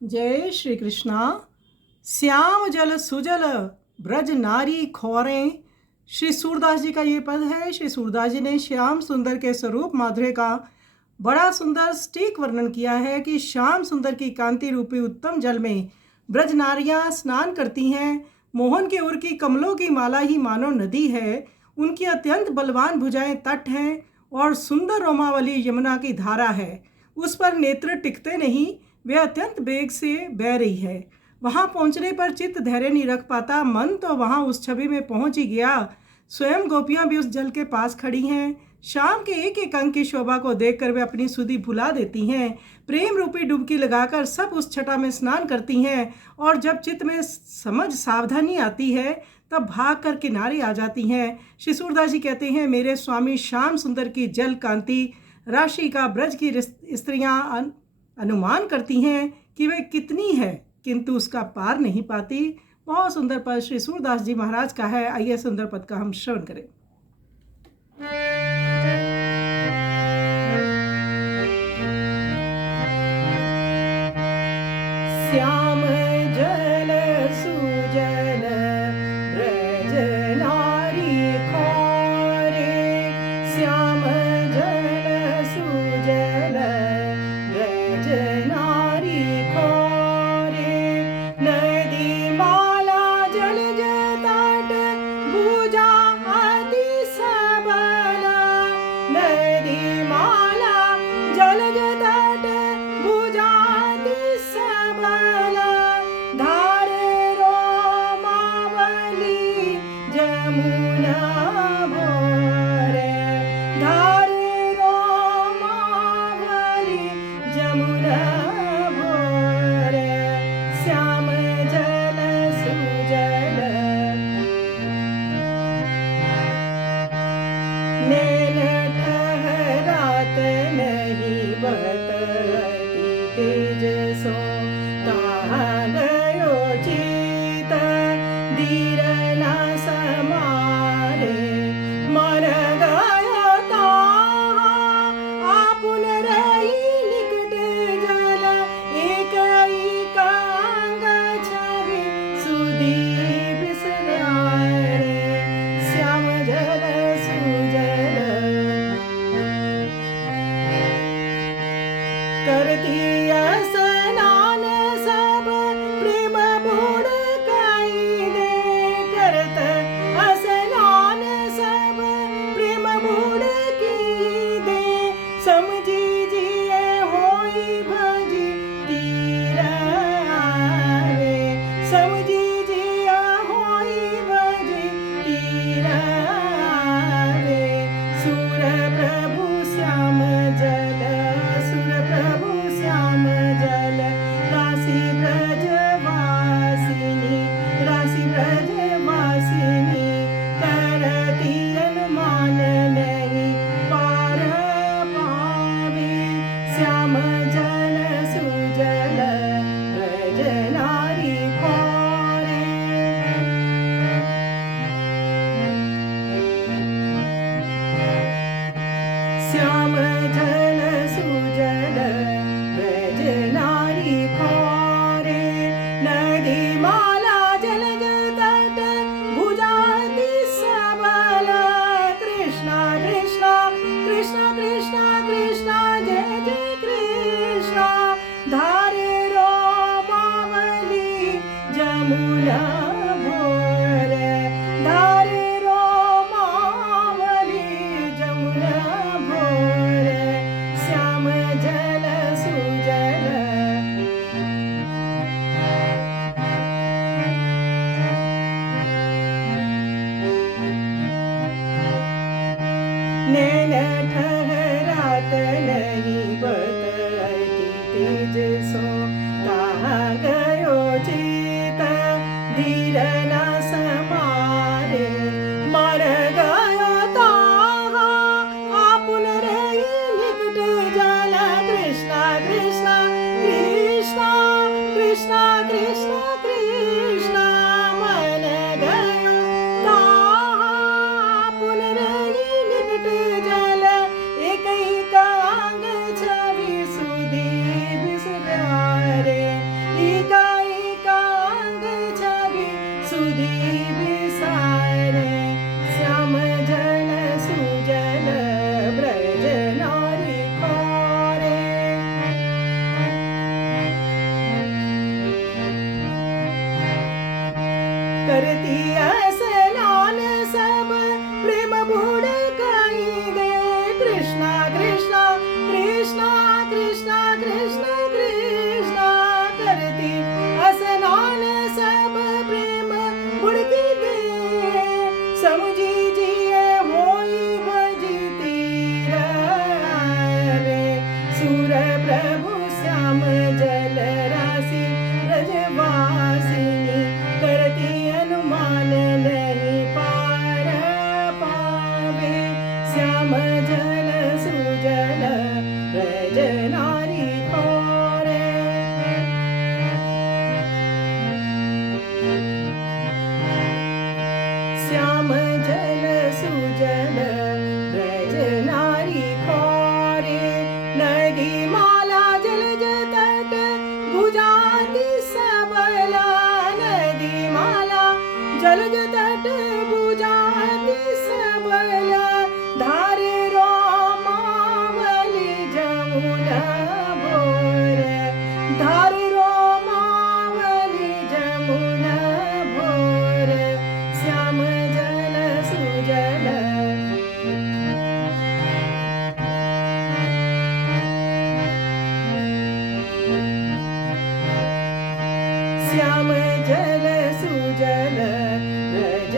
जय श्री कृष्णा। श्याम जल सुजल ब्रज नारी खौरें। श्री सूरदास जी का ये पद है। श्री सूरदास जी ने श्याम सुंदर के स्वरूप माधुर्य का बड़ा सुंदर सटीक वर्णन किया है कि श्याम सुंदर की कांति रूपी उत्तम जल में ब्रज नारियां स्नान करती हैं। मोहन के उर की कमलों की माला ही मानो नदी है। उनकी अत्यंत बलवान भुजाएं तट हैं और सुंदर रोमावली यमुना की धारा है। उस पर नेत्र टिकते नहीं, वे अत्यंत वेग से बह रही है। वहां पहुंचने पर चित्त धैर्य नहीं रख पाता, मन तो वहां उस छवि में पहुंच ही गया। स्वयं गोपियां भी उस जल के पास खड़ी हैं। शाम के एक एक अंक की शोभा को देखकर वे अपनी सुधि भुला देती हैं। प्रेम रूपी डुबकी लगाकर सब उस छटा में स्नान करती हैं और जब चित्त में समझ सावधानी आती है तब भाग कर किनारे आ जाती हैं। श्री सूरदास जी कहते हैं, मेरे स्वामी श्याम सुंदर की जल कांति राशि का ब्रज की स्त्रियां अनुमान करती हैं कि वे कितनी है, किंतु उसका पार नहीं पाती। बहुत सुंदर पद श्री सूरदास जी महाराज का है। आइए सुंदर पद का हम श्रवण करें। श्याम जल सुजल ब्रज नारी खौरे। श्याम जल सुजल ब्रज नारी खौरे। नदी माला जल जटाट भुजा अति सबल। नदी माला जल जटाट भुजा अति सबल। धारे रोमावली जमुना भोरे। धारे रोमावली जमुना भोरे। श्याम जल सुजल नैन ठहरात नहीं बतती तेज सो। कहाँ गयो चित धीर न समारे। मन गयो ताहाँ आपुन रही निकट जल। एक एक अंग छवि सुधी बिसराए। श्याम जल सुजल करती स्नान करती स्नान सब प्रेम बुड़काई दे। कृष्णा कृष्णा कृष्णा कृष्णा कृष्णा कृष्णा करती स्नान सब प्रेम बुड़की दे। समझी जिए होई भजती रे। सुर प्रभु श्याम जल राशि ब्रजवासिनी करती अनुमान नहीं पार पावे। श्याम जल सुजल ब्रज नारी खोरे। श्याम जल सुजल ब्रज नारी खोरे। नदी माला जलज तट भुजाति सबला। नदी माला जलज तट भुजाति सबला। धारे रोमावली जमुना भोर। धारे रोमावली जमुना भोर। श्याम जल सुजल श्याम जल सुजल ब्रज